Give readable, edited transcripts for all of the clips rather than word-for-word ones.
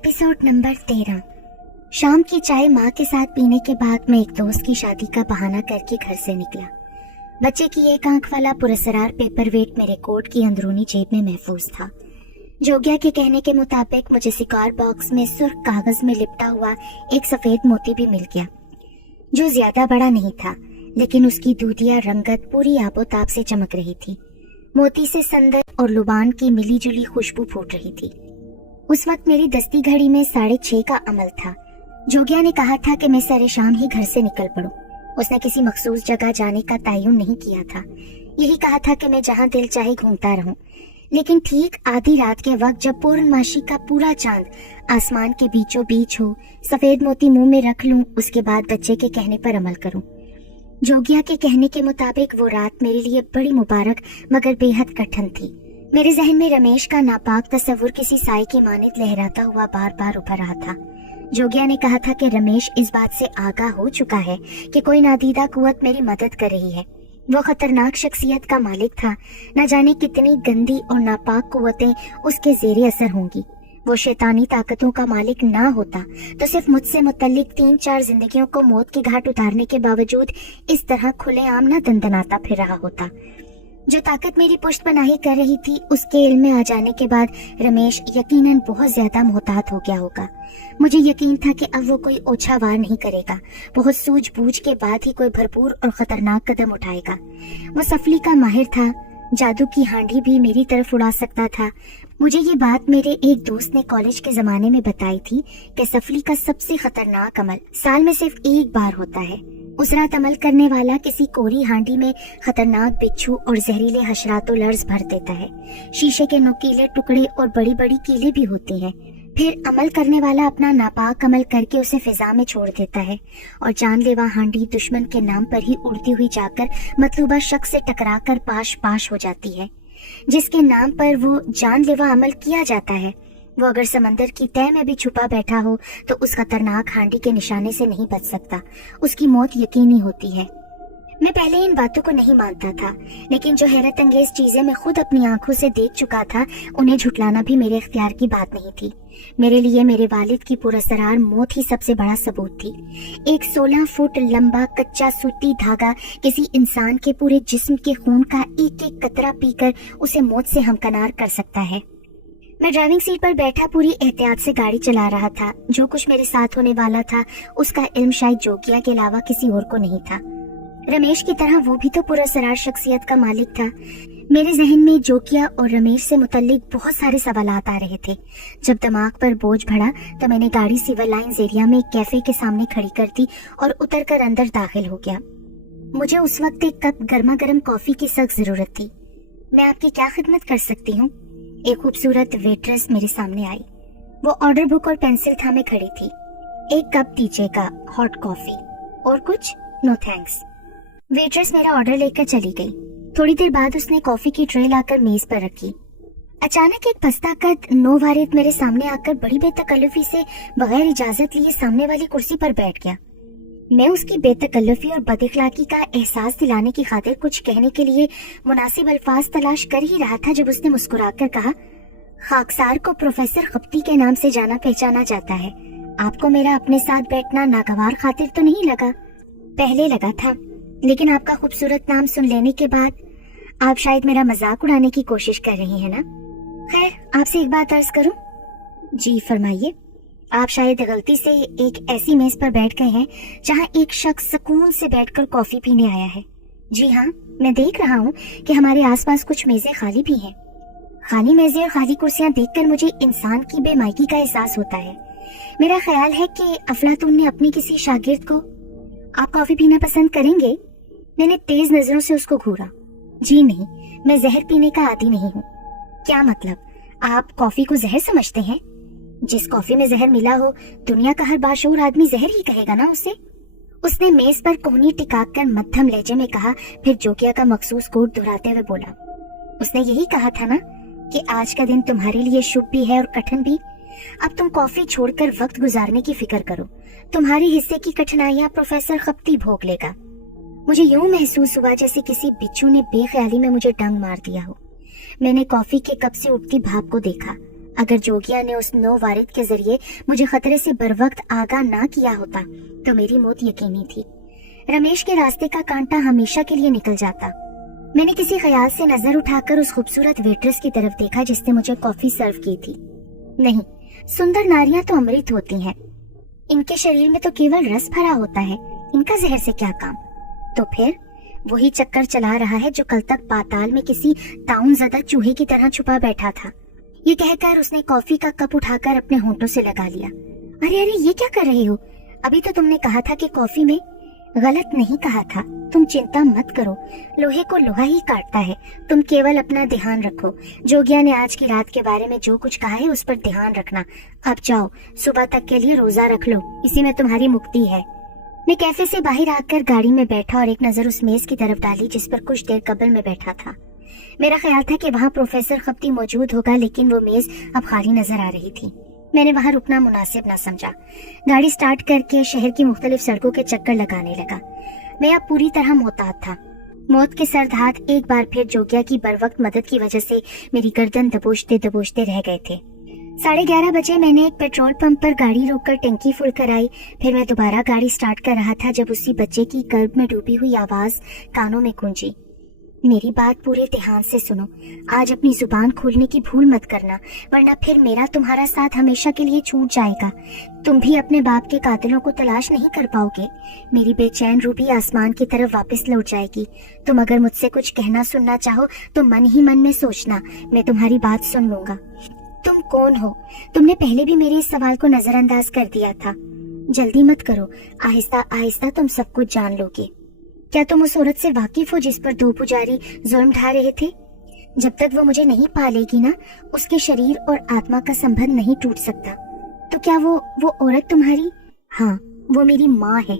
Episode number 13। शाम की चाय माँ के साथ पीने के बाद मैं एक दोस्त की शादी का बहाना करके घर से निकला। बच्चे की एक आंख वाला पुरस्कार पेपर वेट मेरे कोट की अंदरूनी जेब में महफूज था। जोग्या के कहने के मुताबिक मुझे सिगार बॉक्स में सुर्ख कागज में लिपटा हुआ एक सफेद मोती भी मिल गया, जो ज्यादा बड़ा नहीं था, लेकिन उसकी दूधिया रंगत पूरी आबोताब से चमक रही थी। मोती से संदर और लुबान की मिली जुली खुशबू फूट रही थी। उस वक्त मेरी दस्ती घड़ी में 6:30 का अमल था। जोग्या ने कहा था कि मैं सरे शाम ही घर से निकल पड़ूं। उसने किसी मखसूस जगह जाने का तयन नहीं किया था। यही कहा था कि मैं जहां दिल चाहे घूमता रहूं। लेकिन ठीक आधी रात के वक्त जब पूर्णमासी का पूरा चांद आसमान के बीचों बीच हो, सफेद मोती मुंह में रख लूं, उसके बाद बच्चे के कहने पर अमल करूं। जोग्या के कहने के मुताबिक वो रात मेरे लिए बड़ी मुबारक मगर बेहद कठिन थी। मेरे जहन में रमेश का नापाक तस्वुर किसी साए की मानित लहराता हुआ बार बार उभर रहा था। जोग्या ने कहा था कि रमेश इस बात से आगाह हो चुका है कि कोई नादीदा कुव्वत मेरी मदद कर रही है। वो खतरनाक शख्सियत का मालिक था। न जाने कितनी गंदी और नापाक कुव्वतें उसके जेरे असर होंगी। वो शैतानी ताकतों का मालिक ना होता तो सिर्फ मुझसे मुतल्लिक 3-4 जिंदगियों को मौत के घाट उतारने के बावजूद इस तरह खुलेआम न दंदनाता फिर रहा होता। जो ताकत मेरी पुष्ट पनाही कर रही थी, उसके इल्म में आ जाने के बाद रमेश यकीनन बहुत ज्यादा मोहतात हो गया होगा। मुझे यकीन था कि अब वो कोई ओछा वार नहीं करेगा। बहुत सूझबूझ के बाद ही कोई भरपूर और खतरनाक कदम उठाएगा। वो सफली का माहिर था। जादू की हांडी भी मेरी तरफ उड़ा सकता था। मुझे ये बात मेरे एक दोस्त ने कॉलेज के जमाने में बताई थी कि सफली का सबसे खतरनाक अमल साल में सिर्फ एक बार होता है। उस रात अमल करने वाला किसी कोरी हांडी में खतरनाक बिच्छू और जहरीले हशरातो लर्ज भर देता है। शीशे के नुकीले टुकड़े और बड़ी बड़ी कीलें भी होती हैं। फिर अमल करने वाला अपना नापाक अमल करके उसे फिजा में छोड़ देता है और जानलेवा हांडी दुश्मन के नाम पर ही उड़ती हुई जाकर मतलूबा शख्स से टकराकर पाश पाश हो जाती है। जिसके नाम पर वो जानलेवा अमल किया जाता है, वो अगर समंदर की तह में भी छुपा बैठा हो तो उस खतरनाक हांडी के निशाने से नहीं बच सकता। उसकी मौत यकीनी होती है। मैं पहले इन बातों को नहीं मानता था, लेकिन जो हैरत अंगेज चीजें मैं खुद अपनी आंखों से देख चुका था, उन्हें झुटलाना भी मेरे इख्तियार की बात नहीं थी। मेरे लिए मेरे वालिद की पुरस्कार मौत ही सबसे बड़ा सबूत थी। एक 16 फुट लंबा कच्चा सूती धागा किसी इंसान के पूरे जिस्म के खून का एक एक कतरा पीकर उसे मौत से हमकनार कर सकता है। मैं ड्राइविंग सीट पर बैठा पूरी एहतियात से गाड़ी चला रहा था। जो कुछ मेरे साथ होने वाला था उसका इल्म शायद जोग्या के अलावा किसी और को नहीं था। रमेश की तरह वो भी तो पुरस्कार शख्सियत का मालिक था। मेरे जहन में जोग्या और रमेश से मुतल्लिक बहुत सारे सवालात आ रहे थे। जब दिमाग पर बोझ बढ़ा तो मैंने गाड़ी सिविल लाइंस एरिया में एक कैफे के सामने खड़ी कर दी और उतरकर अंदर दाखिल हो गया। मुझे उस वक्त एक कप गर्मा गर्म कॉफी की सख्त जरूरत थी। मैं आपकी क्या खिदमत कर सकती हूँ? एक खूबसूरत वेट्रेस मेरे सामने आई। वो ऑर्डर बुक और पेंसिल थामे खड़ी थी। एक कप दीजिएगा, हॉट कॉफी। और कुछ? No thanks. वेट्रेस मेरा ऑर्डर लेकर चली गई। थोड़ी देर बाद उसने कॉफी की ट्रे लाकर मेज पर रखी। अचानक एक पस्ता कद नौवारिद मेरे सामने आकर बड़ी बेतकल्लुफी से बगैर इजाजत लिए सामने वाली कुर्सी पर बैठ गया। मैं उसकी बेतकल्लुफी और बदअखलाकी का एहसास दिलाने की खातिर कुछ कहने के लिए मुनासिब अल्फाज तलाश कर ही रहा था जब उसने मुस्कुराकर कहा, खाकसार को प्रोफेसर खप्ती के नाम से जाना पहचाना जाता है। आपको मेरा अपने साथ बैठना नागवार खातिर तो नहीं लगा? पहले लगा था, लेकिन आपका खूबसूरत नाम सुन लेने के बाद आप शायद मेरा मजाक उड़ाने की कोशिश कर रही हैं ना? खैर, आपसे एक बात अर्ज करूं? जी फरमाइए। आप शायद गलती से एक ऐसी मेज पर बैठ गए हैं जहां एक शख्स सुकून से बैठकर कॉफी पीने आया है। जी हाँ, मैं देख रहा हूँ कि हमारे आसपास कुछ मेजें खाली भी हैं। खाली मेजें और खाली कुर्सियां देखकर मुझे इंसान की बेमायगी का एहसास होता है। मेरा ख्याल है कि अफलातून ने अपनी किसी शागिर्द को, आप कॉफी पीना पसंद करेंगे? मैंने तेज नजरों से उसको घूरा। जी नहीं, मैं जहर पीने का आदी नहीं हूँ। क्या मतलब? आप कॉफी को जहर समझते हैं? जिस कॉफी में जहर मिला हो, दुनिया का हर बाशऊर आदमी जहर ही कहेगा ना उसे। उसने मेज पर कोहनी टिकाकर मध्यम लहजे में कहा, फिर जोग्या का मखसूस कोड दोहराते हुए बोला, उसने यही कहा था ना कि आज का दिन तुम्हारे लिए शुभ भी है और कठिन भी। अब तुम कॉफी छोड़कर वक्त गुजारने की फिक्र करो। तुम्हारे हिस्से की कठिनाइयां प्रोफेसर खप्ती भोग लेगा। मुझे यूं महसूस हुआ जैसे किसी बिच्छू ने बेख्याली में मुझे डंग मार दिया हो। मैंने कॉफी के कप से उठती भाप को देखा। अगर जोगिया ने उस नो वारिद के जरिए मुझे खतरे से बरवक्त आगाह ना किया होता तो मेरी मौत यकीनी थी। रमेश के रास्ते का कांटा हमेशा के लिए निकल जाता। मैंने किसी ख्याल से नजर उठाकर उस खूबसूरत वेट्रेस की तरफ देखा जिसने मुझे कॉफी सर्व की थी। नहीं, सुंदर नारियां तो अमृत होती हैं, इनके शरीर में तो केवल रस भरा होता है, इनका जहर से क्या काम। तो फिर वही चक्कर चला रहा है जो कल तक पाताल में किसी ताउनज़दा चूहे की तरह छुपा बैठा था। ये कहकर उसने कॉफी का कप उठाकर अपने होंठों से लगा लिया। अरे अरे, ये क्या कर रहे हो? अभी तो तुमने कहा था कि कॉफी में। गलत नहीं कहा था, तुम चिंता मत करो, लोहे को लोहा ही काटता है। तुम केवल अपना ध्यान रखो। जोगिया ने आज की रात के बारे में जो कुछ कहा है उस पर ध्यान रखना। अब जाओ, सुबह तक के लिए रोजा रख लो, इसी में तुम्हारी मुक्ति है। मैं कैफे से बाहर आकर गाड़ी में बैठा और एक नजर उस मेज की तरफ डाली जिस पर कुछ देर कबल में बैठा था। मेरा ख्याल था कि वहाँ प्रोफेसर खप्ती मौजूद होगा, लेकिन वो मेज अब खाली नजर आ रही थी। मैंने वहाँ रुकना मुनासिब ना समझा। गाड़ी स्टार्ट करके शहर की मुख्तलिफ सड़कों के चक्कर लगाने लगा। मैं अब पूरी तरह मोहतात था। मौत के सर्द हाथ एक बार फिर जोगिया की बरवक्त मदद की वजह से मेरी गर्दन दबोचते दबोचते रह गए थे। 11:30 बजे मैंने एक पेट्रोल पंप पर गाड़ी रोककर टंकी फुल कराई। फिर मैं दोबारा गाड़ी स्टार्ट कर रहा था जब उसी बच्चे की कर्ब में डूबी हुई आवाज कानों में गूंजी। मेरी बात पूरे ध्यान से सुनो। आज अपनी जुबान खोलने की भूल मत करना, वरना फिर मेरा तुम्हारा साथ हमेशा के लिए छूट जाएगा। तुम भी अपने बाप के कातिलों को तलाश नहीं कर पाओगे। मेरी बेचैन रूह भी आसमान की तरफ वापस लौट जाएगी। तुम अगर मुझसे कुछ कहना सुनना चाहो तो मन ही मन में सोचना, मैं तुम्हारी बात सुन लूंगा। तुम कौन हो? तुमने पहले भी मेरे इस सवाल को नजरअंदाज कर दिया था। जल्दी मत करो, आहिस्ता आहिस्ता तुम सब कुछ जान लोगे। क्या तुम उस औरत से वाकिफ हो जिस पर 2 पुजारी जुल्म ढा रहे थे? जब तक वो मुझे नहीं पालेगी ना, उसके शरीर और आत्मा का संबंध नहीं टूट सकता। तो क्या वो औरत तुम्हारी? हाँ, वो मेरी माँ है,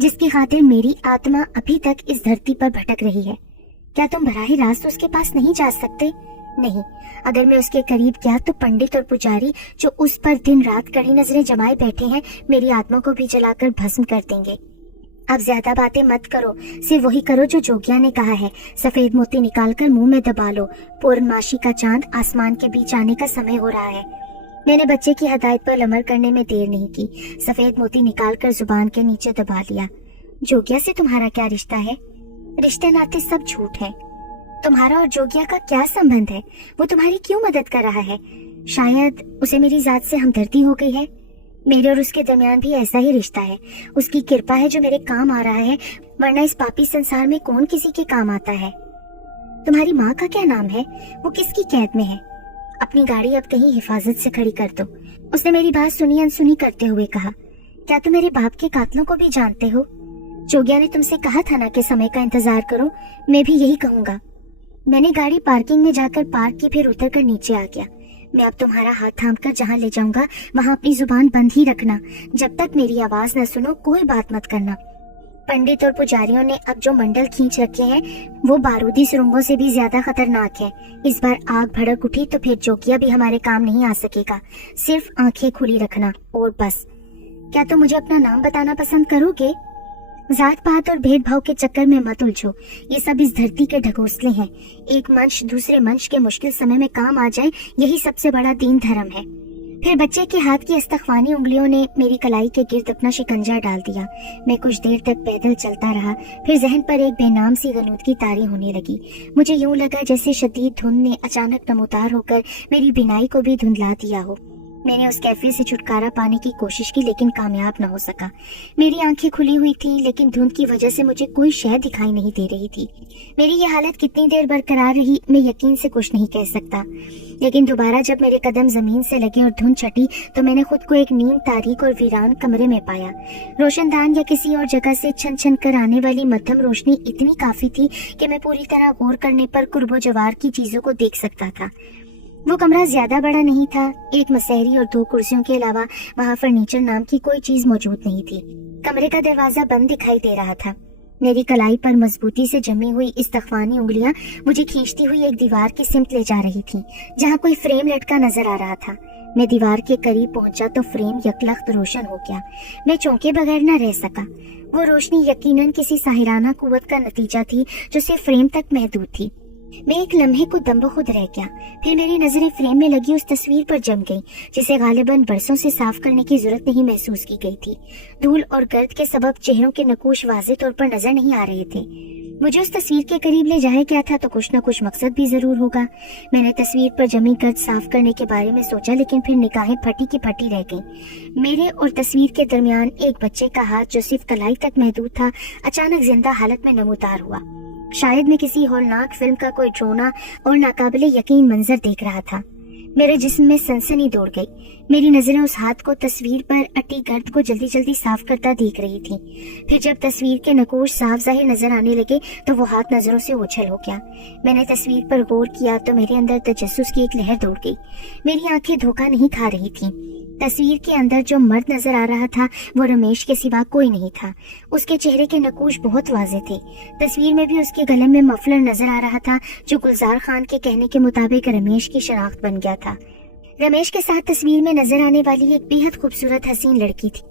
जिसकी खातिर मेरी आत्मा अभी तक इस धरती पर भटक रही है। क्या तुम बराह रास्त उसके पास नहीं जा सकते? नहीं, अगर मैं उसके करीब गया तो पंडित और पुजारी जो उस पर दिन रात कड़ी नजरें जमाए बैठे हैं, मेरी आत्मा को भी जलाकर भस्म कर देंगे। अब ज्यादा बातें मत करो, सिर्फ वही करो जो जोगिया ने कहा है। सफेद मोती निकालकर मुंह में दबा लो। पूर्णमासी का चांद आसमान के बीच आने का समय हो रहा है। मैंने बच्चे की हदायत पर अमल करने में देर नहीं की। सफेद मोती निकालकर जुबान के नीचे दबा लिया। जोगिया से तुम्हारा क्या रिश्ता है? रिश्ते नाते सब झूठ है। तुम्हारा और जोगिया का क्या संबंध है? वो तुम्हारी क्यों मदद कर रहा है? शायद उसे मेरी जात से हमदर्दी हो गई है। मेरे और उसके दरमियान भी ऐसा ही रिश्ता है। उसकी कृपा है जो मेरे काम आ रहा है, वरना इस पापी संसार में कौन किसी के काम आता है। तुम्हारी माँ का क्या नाम है? वो किसकी कैद में है? अपनी गाड़ी अब कहीं हिफाजत से खड़ी कर दो। उसने मेरी बात सुनी अनसुनी करते हुए कहा, क्या तुम मेरे बाप के कातलों को भी जानते हो? जोगिया ने तुमसे कहा था ना कि समय का इंतजार करो, मैं भी यही कहूंगा। मैंने गाड़ी पार्किंग में जाकर पार्क की, फिर उतरकर नीचे आ गया। मैं अब तुम्हारा हाथ थामकर जहाँ ले जाऊंगा वहाँ अपनी जुबान बंद ही रखना। जब तक मेरी आवाज न सुनो कोई बात मत करना। पंडित और पुजारियों ने अब जो मंडल खींच रखे हैं वो बारूदी सुरंगों से भी ज्यादा खतरनाक है। इस बार आग भड़क उठी तो फिर जोगिया भी हमारे काम नहीं आ सकेगा। सिर्फ आंखें खुली रखना और बस। क्या तुम मुझे अपना नाम बताना पसंद करोगे? जात पात और भेदभाव के चक्कर में मत उलझो, ये सब इस धरती के ढकोसले हैं। एक मंच दूसरे मंच के मुश्किल समय में काम आ जाए, यही सबसे बड़ा दीन धर्म है। फिर बच्चे के हाथ की इस्तख्वानी उंगलियों ने मेरी कलाई के गिर्द अपना शिकंजा डाल दिया। मैं कुछ देर तक पैदल चलता रहा, फिर जहन पर एक बेनाम सी गनूदगी तारी होने लगी। मुझे यूं लगा जैसे शदीद धुंध ने अचानक नमोतार होकर मेरी बिनाई को भी धुंधला दिया हो। मैंने उस कैफे से छुटकारा पाने की कोशिश की, लेकिन कामयाब न हो सका। मेरी आंखें खुली हुई थीं, लेकिन धुंध की वजह से मुझे कोई शय दिखाई नहीं दे रही थी। मेरी ये हालत कितनी देर बरकरार रही मैं यकीन से कुछ नहीं कह सकता, लेकिन दोबारा जब मेरे कदम जमीन से लगे और धुंध छटी तो मैंने खुद को एक नीम तारीक और वीरान कमरे में पाया। रोशनदान या किसी और जगह से छन छन कर आने वाली मध्यम रोशनी इतनी काफी थी कि मैं पूरी तरह गौर करने पर कुर्बो जवार की चीजों को देख सकता था। वो कमरा ज्यादा बड़ा नहीं था। एक मसहरी और 2 कुर्सियों के अलावा वहाँ फर्नीचर नाम की कोई चीज मौजूद नहीं थी। कमरे का दरवाजा बंद दिखाई दे रहा था। मेरी कलाई पर मजबूती से जमी हुई इस्तख्वानी उंगलियां मुझे खींचती हुई एक दीवार की सिमत ले जा रही थी, जहाँ कोई फ्रेम लटका नजर आ रहा था। मैं दीवार के करीब पहुंचा तो फ्रेम यकलख्त रोशन हो गया। मैं चौंके बगैर न रह सका। वो रोशनी यकीनन किसी साहिराना कुव्वत का नतीजा थी जो सिर्फ फ्रेम तक महदूद थी। मैं एक लम्हे को दम्बखुद रह गया। फिर मेरी नजरें फ्रेम में लगी उस तस्वीर पर जम गईं, जिसे गालिबन बरसों से साफ करने की जरूरत नहीं महसूस की गई थी। धूल और गर्द के सबब चेहरों के नकूश वाज़ेह तौर पर नजर नहीं आ रहे थे। मुझे उस तस्वीर के करीब ले जाया गया था तो कुछ न कुछ मकसद भी जरूर होगा। मैंने तस्वीर पर जमी गर्द साफ करने के बारे में सोचा, लेकिन फिर निगाहें फटी की फटी रह गईं। मेरे और तस्वीर के दरमियान एक बच्चे का हाथ, जो सिर्फ कलाई तक महदूद था, अचानक जिंदा हालत में नमूदार हुआ। शायद मैं किसी हौलनाक फिल्म का कोई ड्रोना और नाकाबिले यकीन मंजर देख रहा था। मेरे जिस्म में सनसनी दौड़ गई। मेरी नजरें उस हाथ को तस्वीर पर अटी गर्द को जल्दी जल्दी साफ करता देख रही थी। फिर जब तस्वीर के नकूश साफ जाहिर नजर आने लगे तो वो हाथ नजरों से ओझल हो गया। मैंने तस्वीर पर गौर किया तो मेरे अंदर तजस्सुस की एक लहर दौड़ गई। मेरी आंखें धोखा नहीं खा रही थी। तस्वीर के अंदर जो मर्द नजर आ रहा था वो रमेश के सिवा कोई नहीं था। उसके चेहरे के नकूश बहुत वाज़ेह थे। तस्वीर में भी उसके गले में मफलर नजर आ रहा था, जो गुलजार खान के कहने के मुताबिक रमेश की शनाख्त बन गया था। रमेश के साथ तस्वीर में नजर आने वाली एक बेहद खूबसूरत हसीन लड़की थी,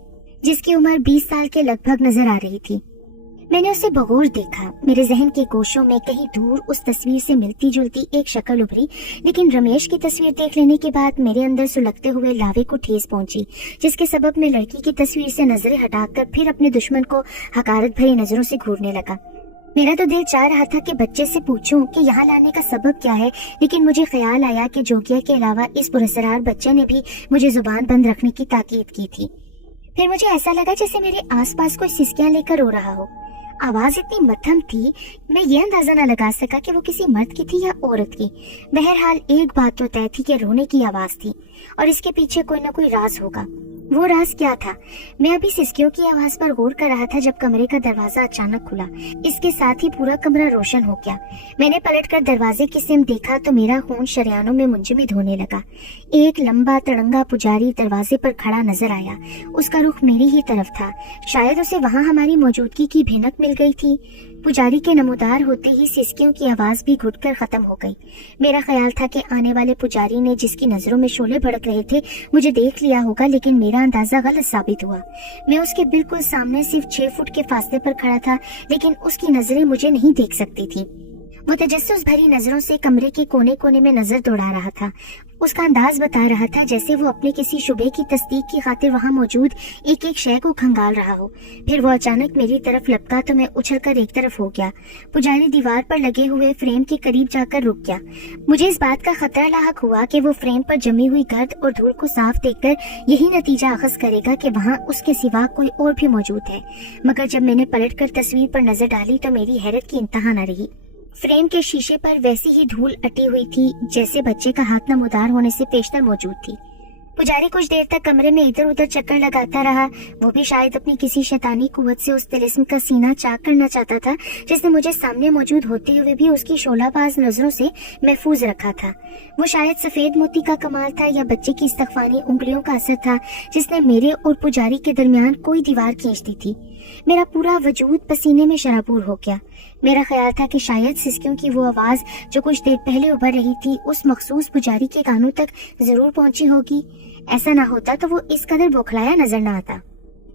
जिसकी उम्र 20 साल के लगभग नजर आ रही थी। मैंने उसे बगौर देखा। मेरे जहन के गोशों में कहीं दूर उस तस्वीर से मिलती जुलती एक शक्ल उभरी, लेकिन रमेश की तस्वीर देख लेने के बाद मेरे अंदर सुलगते हुए लावे को ठेस पहुंची, जिसके सबब मैं लड़की की तस्वीर से नजरें हटाकर फिर अपने दुश्मन को हकारत भरी नजरों से घूरने लगा। मेरा तो दिल चाह रहा था कि बच्चे से पूछूं कि यहाँ लाने का सबब क्या है, लेकिन मुझे ख्याल आया कि जोगिया के अलावा इस पुरस्कार बच्चे ने भी मुझे जुबान बंद रखने की ताकीद की थी। फिर मुझे ऐसा लगा जैसे मेरे आसपास कोई सिसकियां लेकर रो रहा हो। आवाज इतनी मध्यम थी, मैं ये अंदाजा न लगा सका कि वो किसी मर्द की थी या औरत की। बहरहाल एक बात तो तय थी कि रोने की आवाज थी और इसके पीछे कोई न कोई राज होगा। वो राज क्या था? मैं अभी सिसकियों की आवाज पर गौर कर रहा था जब कमरे का दरवाजा अचानक खुला। इसके साथ ही पूरा कमरा रोशन हो गया। मैंने पलटकर दरवाजे की सिम देखा तो मेरा खून शरियानों में मुंजमद होने लगा। एक लंबा तड़ंगा पुजारी दरवाजे पर खड़ा नजर आया। उसका रुख मेरी ही तरफ था। शायद उसे वहाँ हमारी मौजूदगी की भनक मिल गई थी। पुजारी के नमूदार होते ही सिसकियों की आवाज भी घुटकर खत्म हो गई। मेरा ख्याल था कि आने वाले पुजारी ने, जिसकी नजरों में शोले भड़क रहे थे, मुझे देख लिया होगा, लेकिन मेरा अंदाजा गलत साबित हुआ। मैं उसके बिल्कुल सामने सिर्फ 6 फुट के फासले पर खड़ा था, लेकिन उसकी नजरें मुझे नहीं देख सकती थी। वो तजस्सुस भरी नजरों से कमरे के कोने कोने में नजर दौड़ा रहा था। उसका अंदाज बता रहा था जैसे वो अपने किसी शुबे की तस्दीक की खातिर वहाँ मौजूद एक एक शय को खंगाल रहा हो। फिर वो अचानक मेरी तरफ लपका तो मैं उछलकर एक तरफ हो गया। पुजारी दीवार पर लगे हुए फ्रेम के करीब जाकर रुक गया। मुझे इस बात का खतरा लाहक हुआ कि वो फ्रेम पर जमी हुई गर्द और धूल को साफ देखकर यही नतीजा अखज़ करेगा कि वहाँ उसके सिवा कोई और भी मौजूद है। मगर जब मैंने पलटकर तस्वीर पर नजर डाली तो मेरी हैरत की इंतहा न रही। फ्रेम के शीशे पर वैसी ही धूल अटी हुई थी जैसे बच्चे का हाथ नमूदार होने से पेशतर मौजूद थी। पुजारी कुछ देर तक कमरे में इधर उधर चक्कर लगाता रहा। वो भी शायद अपनी किसी शैतानी कुव्वत से उस तिलिस्म का सीना चाक करना चाहता था, जिसने मुझे सामने मौजूद होते हुए भी उसकी शोलाबाज नजरों से महफूज रखा था। वो शायद सफेद मोती का कमाल था या बच्चे की इस्तगफानी उंगलियों का असर था, जिसने मेरे और पुजारी के दरमियान कोई दीवार खींच दी थी। मेरा पूरा वजूद पसीने में शराबूर हो गया। मेरा ख्याल था कि शायद सिसकियों की वो आवाज जो कुछ देर पहले उभर रही थी उस मखसूस पुजारी के कानों तक जरूर पहुंची होगी। ऐसा ना होता तो वो इस कदर बौखलाया नजर ना आता।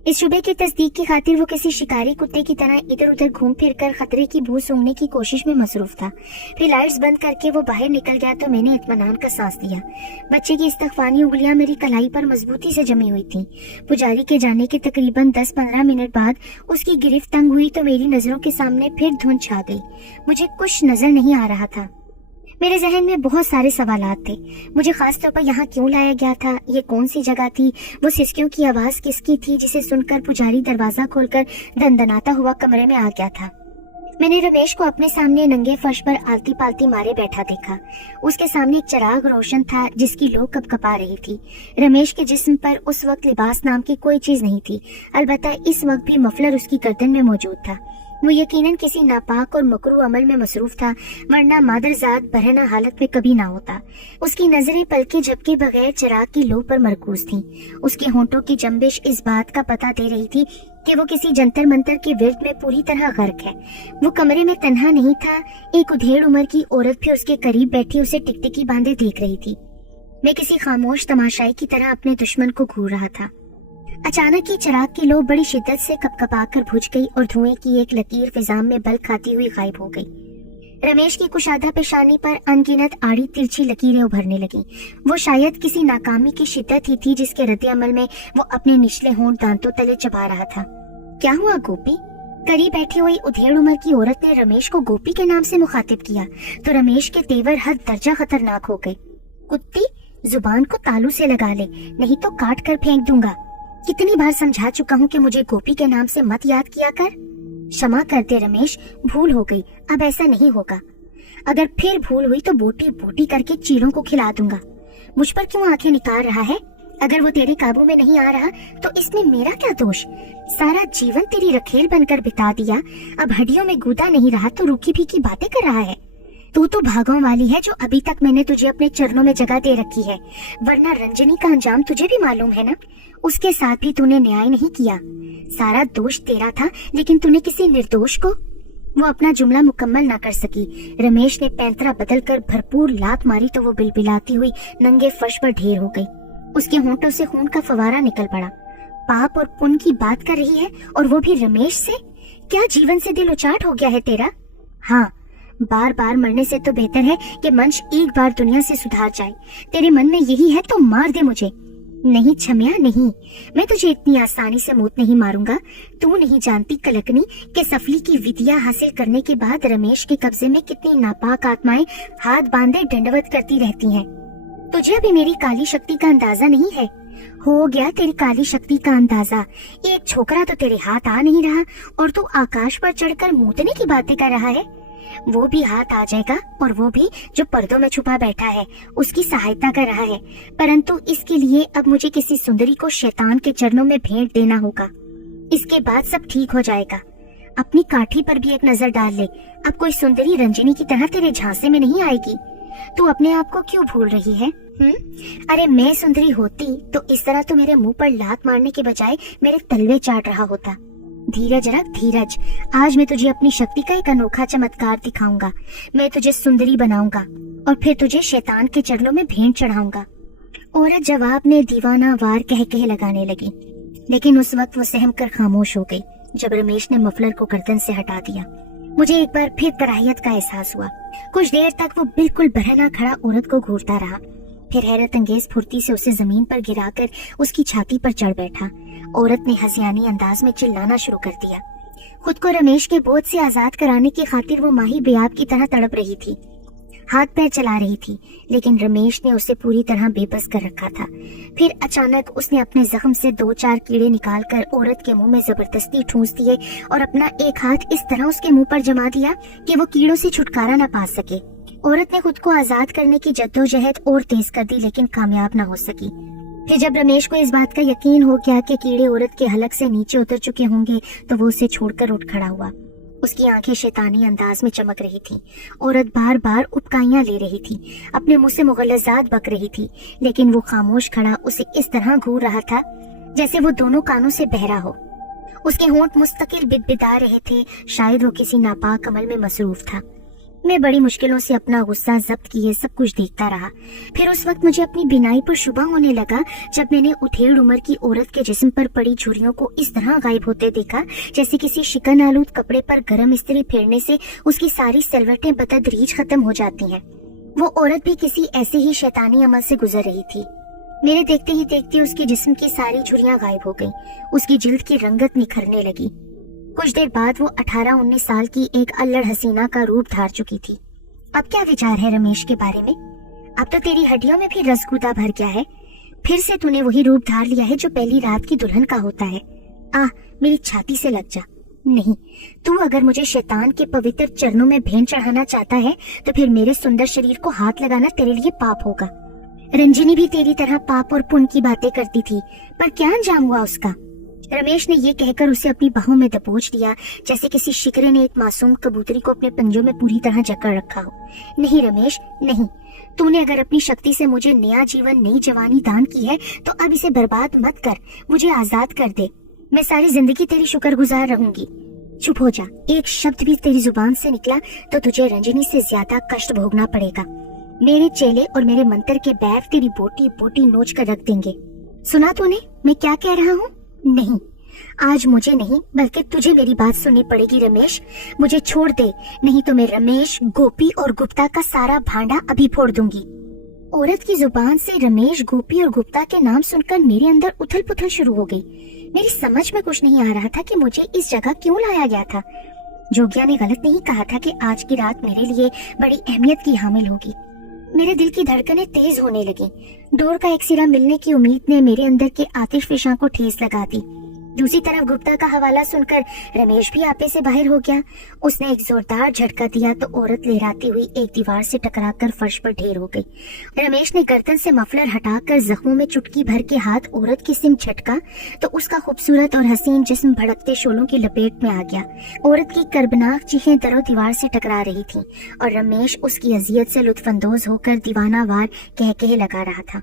इस शुबे की तस्दीक की खातिर वो किसी शिकारी कुत्ते की तरह इधर उधर घूम फिर कर खतरे की बू सूंघने की कोशिश में मसरूफ था। फिर लाइट्स बंद करके वो बाहर निकल गया तो मैंने इत्मीनान का सांस लिया। बच्चे की इस्तगफानी उंगलियां मेरी कलाई पर मजबूती से जमी हुई थी। पुजारी के जाने के तकरीबन 10-15 मिनट बाद उसकी गिरफ्त तंग हुई तो मेरी नजरों के सामने फिर धुंध छा गई। मुझे कुछ नजर नहीं आ रहा था। मेरे जहन में बहुत सारे सवालात थे। मुझे खास तौर पर यहाँ क्यों लाया गया था, ये कौन सी जगह थी, वो सिसकियों की आवाज किसकी थी जिसे सुनकर पुजारी दरवाजा खोलकर दनदनाता हुआ कमरे में आ गया था। मैंने रमेश को अपने सामने नंगे फर्श पर आलती पालती मारे बैठा देखा। उसके सामने एक चिराग रोशन था जिसकी लौ कपकपा रही थी। रमेश के जिस्म पर उस वक्त लिबास नाम की कोई चीज नहीं थी, अलबत्ता इस वक्त भी मफलर उसकी गर्दन में मौजूद था। वो यकीनन किसी नापाक और मकरूह अमल में मसरूफ था, वरना मादरजात बरहना हालत में कभी ना होता। उसकी नजरें पलके झपके बगैर चिराग की लौ पर मरकूज थीं। उसके होंठों की जंबिश इस बात का पता दे रही थी कि वो किसी जंतर मंतर के विर्द में पूरी तरह गर्क है। वो कमरे में तन्हा नहीं था। एक उधेड़ उम्र की औरत भी उसके करीब बैठी उसे टिकटिकी बांधे देख रही थी। मैं किसी खामोश तमाशाई की तरह अपने दुश्मन को घूर रहा था। अचानक ही चिराग की लौ बड़ी शिद्दत से कपकपाकर बुझ गई और धुएं की एक लकीर फिजा में बल खाती हुई गायब हो गई। रमेश की कुशादा पेशानी पर अनगिनत आड़ी तिरछी लकीरें उभरने लगी। वो शायद किसी नाकामी की शिद्दत ही थी जिसके रद्दे अमल में वो अपने निचले होंठ दांतों तले चबा रहा था। क्या हुआ गोपी? करीब बैठी हुई उधेड़ उम्र की औरत ने रमेश को गोपी के नाम से मुखातिब किया तो रमेश के तेवर हद दर्जा खतरनाक हो गए। कुत्ती, जुबान को तालू से लगा ले, नहीं तो काट कर फेंक दूंगा। कितनी बार समझा चुका हूँ कि मुझे गोपी के नाम से मत याद किया कर। क्षमा कर दे रमेश, भूल हो गई, अब ऐसा नहीं होगा। अगर फिर भूल हुई तो बोटी बोटी करके चीलों को खिला दूंगा। मुझ पर क्यों आंखें निकाल रहा है? अगर वो तेरे काबू में नहीं आ रहा तो इसमें मेरा क्या दोष? सारा जीवन तेरी रखेल बनकर बिता दिया, अब हड्डियों में गूदा नहीं रहा तो रूखी फीकी बातें कर रहा है। तू तो भागों वाली है जो अभी तक मैंने तुझे अपने चरणों में जगह दे रखी है, वरना रंजनी का अंजाम तुझे भी मालूम है ना। उसके साथ भी तूने न्याय नहीं किया। सारा दोष तेरा था, लेकिन तूने किसी निर्दोष को। वो अपना जुमला मुकम्मल ना कर सकी। रमेश ने पैंतरा बदलकर भरपूर लात मारी तो वो बिलबिलाती हुई नंगे फर्श पर ढेर हो गई। उसके होंठों से खून का फवारा निकल पड़ा। पाप और पुण्य की बात कर रही है, और वो भी रमेश से? क्या जीवन से दिल उचाट हो गया है तेरा? हाँ, बार बार मरने से तो बेहतर है कि मनुष्य एक बार दुनिया से सुधार जाए। तेरे मन में यही है तो मार दे मुझे। नहीं छमिया, नहीं, मैं तुझे इतनी आसानी से मौत नहीं मारूंगा। तू नहीं जानती कलकनी कि सफली की विद्या हासिल करने के बाद रमेश के कब्जे में कितनी नापाक आत्माएं हाथ बांधे दंडवत करती रहती हैं। तुझे अभी मेरी काली शक्ति का अंदाजा नहीं है। हो गया तेरी काली शक्ति का अंदाजा। एक छोकरा तो तेरे हाथ आ नहीं रहा और तू आकाश पर चढ़कर मूतने की बातें कर रहा है। वो भी हाथ आ जाएगा, और वो भी जो पर्दों में छुपा बैठा है, उसकी सहायता कर रहा है। परंतु इसके लिए अब मुझे किसी सुंदरी को शैतान के चरणों में भेंट देना होगा। इसके बाद सब ठीक हो जाएगा। अपनी काठी पर भी एक नजर डाल ले। अब कोई सुंदरी रंजनी की तरह तेरे झांसे में नहीं आएगी। तू अपने आप को क्यों भूल रही है? अरे मैं सुंदरी होती तो इस तरह तो मेरे मुंह पर लात मारने के बजाय मेरे तलवे चाट रहा होता। धीरज रख, धीरज। आज मैं तुझे अपनी शक्ति का एक अनोखा चमत्कार दिखाऊंगा। मैं तुझे सुंदरी बनाऊंगा और फिर तुझे शैतान के चरणों में भेंट चढ़ाऊंगा। औरत जवाब में दीवाना वार कह कह लगाने लगी, लेकिन उस वक्त वो सहम कर खामोश हो गई जब रमेश ने मफलर को गर्दन से हटा दिया। मुझे एक बार फिर कराहियत का एहसास हुआ। कुछ देर तक वो बिल्कुल बरहना खड़ा औरत को घूरता रहा, फिर हैरत अंगेज फुर्ती से उसे जमीन पर गिराकर उसकी छाती पर चढ़ बैठा। औरत ने हसियानी अंदाज में चिल्लाना शुरू कर दिया। खुद को रमेश के बोझ से आजाद कराने की खातिर वो माही बेयाब की तरह तड़प रही थी, हाथ पैर चला रही थी, लेकिन रमेश ने उसे पूरी तरह बेबस कर रखा था। फिर अचानक उसने अपने जख्म से 2-4 कीड़े निकालकर औरत के मुंह में जबरदस्ती ठूंस दिए और अपना एक हाथ इस तरह उसके मुंह पर जमा दिया कि वो कीड़ों से छुटकारा न पा सके। औरत ने खुद को आजाद करने की जद्दोजहद और तेज कर दी, लेकिन कामयाब न हो सकी। फिर जब रमेश को इस बात का यकीन हो गया कि कीड़े औरत के हलक से नीचे उतर चुके होंगे तो वो उसे छोड़कर उठ खड़ा हुआ। उसकी आंखें शैतानी अंदाज में चमक रही थी। औरत बार बार उपकाइयां ले रही थी, अपने मुंह से मुगल्लज़ात बक रही थी, लेकिन वो खामोश खड़ा उसे इस तरह घूर रहा था जैसे वो दोनों कानों से बहरा हो। उसके होंठ मुस्तकिल बिदबिदा रहे थे, शायद वो किसी नापाक अमल में मसरूफ था। मैं बड़ी मुश्किलों से अपना गुस्सा जब्त किए सब कुछ देखता रहा। फिर उस वक्त मुझे अपनी बिनाई पर शुबा होने लगा जब मैंने उथेड़ उम्र की औरत के जिस्म पर पड़ी झुर्रियों को इस तरह गायब होते देखा जैसे किसी शिकन आलूद कपड़े पर गर्म इस्त्री फेरने से उसकी सारी सलवटें बतदरीज खत्म हो जाती हैं। वो औरत भी किसी ऐसे ही शैतानी अमल से गुजर रही थी। मेरे देखते ही देखते उसके जिस्म की सारी झुर्रियां गायब हो गईं, उसकी जिल्द की रंगत निखरने लगी। कुछ देर बाद वो 18-19 साल की एक अल्लड़ हसीना का रूप धार चुकी थी। अब क्या विचार है रमेश के बारे में? अब तो तेरी हड्डियों में भी रसगुदा भर गया है। फिर से तूने वही रूप धार लिया है जो पहली रात की दुल्हन का होता है। मेरी छाती से लग जा। नहीं, तू अगर मुझे शैतान के पवित्र चरणों में भेंट चढ़ाना चाहता है तो फिर मेरे सुंदर शरीर को हाथ लगाना तेरे लिए पाप होगा। रंजिनी भी तेरी तरह पाप और पुण्य की बातें करती थी, पर क्या अंजाम हुआ उसका? रमेश ने ये कहकर उसे अपनी बाहों में दबोच लिया जैसे किसी शिकरे ने एक मासूम कबूतरी को अपने पंजों में पूरी तरह जकड़ रखा हो। नहीं रमेश, नहीं। तूने अगर अपनी शक्ति से मुझे नया जीवन, नई जवानी दान की है तो अब इसे बर्बाद मत कर, मुझे आजाद कर दे। मैं सारी जिंदगी तेरी शुक्रगुजार रहूंगी। चुप हो जा। एक शब्द भी तेरी जुबान से निकला तो तुझे रंजनी से ज्यादा कष्ट भोगना पड़ेगा। मेरे चेले और मेरे मंत्र के बैर तेरी बोटी बोटी नोच कर रख देंगे। सुना तूने मैं क्या कह रहा हूँ? नहीं, آج مجھے نہیں بلکہ تجھے میری بات سننی پڑے گی رمیش. مجھے چھوڑ دے, نہیں تو میں رمیش, گوپی اور گپتا کا سارا بھانڈا ابھی پھوڑ دوں گی. عورت کی زبان سے رمیش, گوپی اور گپتا کے نام سن کر میرے اندر اتھل پتھل شروع ہو گئی. میری سمجھ میں کچھ نہیں آ رہا تھا کہ مجھے اس جگہ کیوں لایا گیا تھا. جوگیا نے غلط نہیں کہا تھا کہ آج کی رات میرے لیے بڑی اہمیت کی حامل ہوگی. میرے دل کی دھڑکنیں تیز ہونے لگیں. ڈور کا ایک سرا ملنے کی امید نے میرے اندر کے آتش فشاں کو ٹھیس لگا دی. دوسری طرف گپتا کا حوالہ سن کر رمیش بھی آپے سے باہر ہو گیا. اس نے ایک زوردار جھٹکا دیا تو عورت لہراتی ہوئی ایک دیوار سے ٹکرا کر فرش پر ڈھیر ہو گئی. رمیش نے گردن سے مفلر ہٹا کر زخموں میں چٹکی بھر کے ہاتھ عورت کی سمت جھٹکا تو اس کا خوبصورت اور حسین جسم بھڑکتے شعلوں کی لپیٹ میں آ گیا. عورت کی کربناک چیخیں در و دیوار سے ٹکرا رہی تھیں اور رمیش اس کی اذیت سے لطف اندوز ہو کر دیوانہ وار کہہ لگا رہا تھا.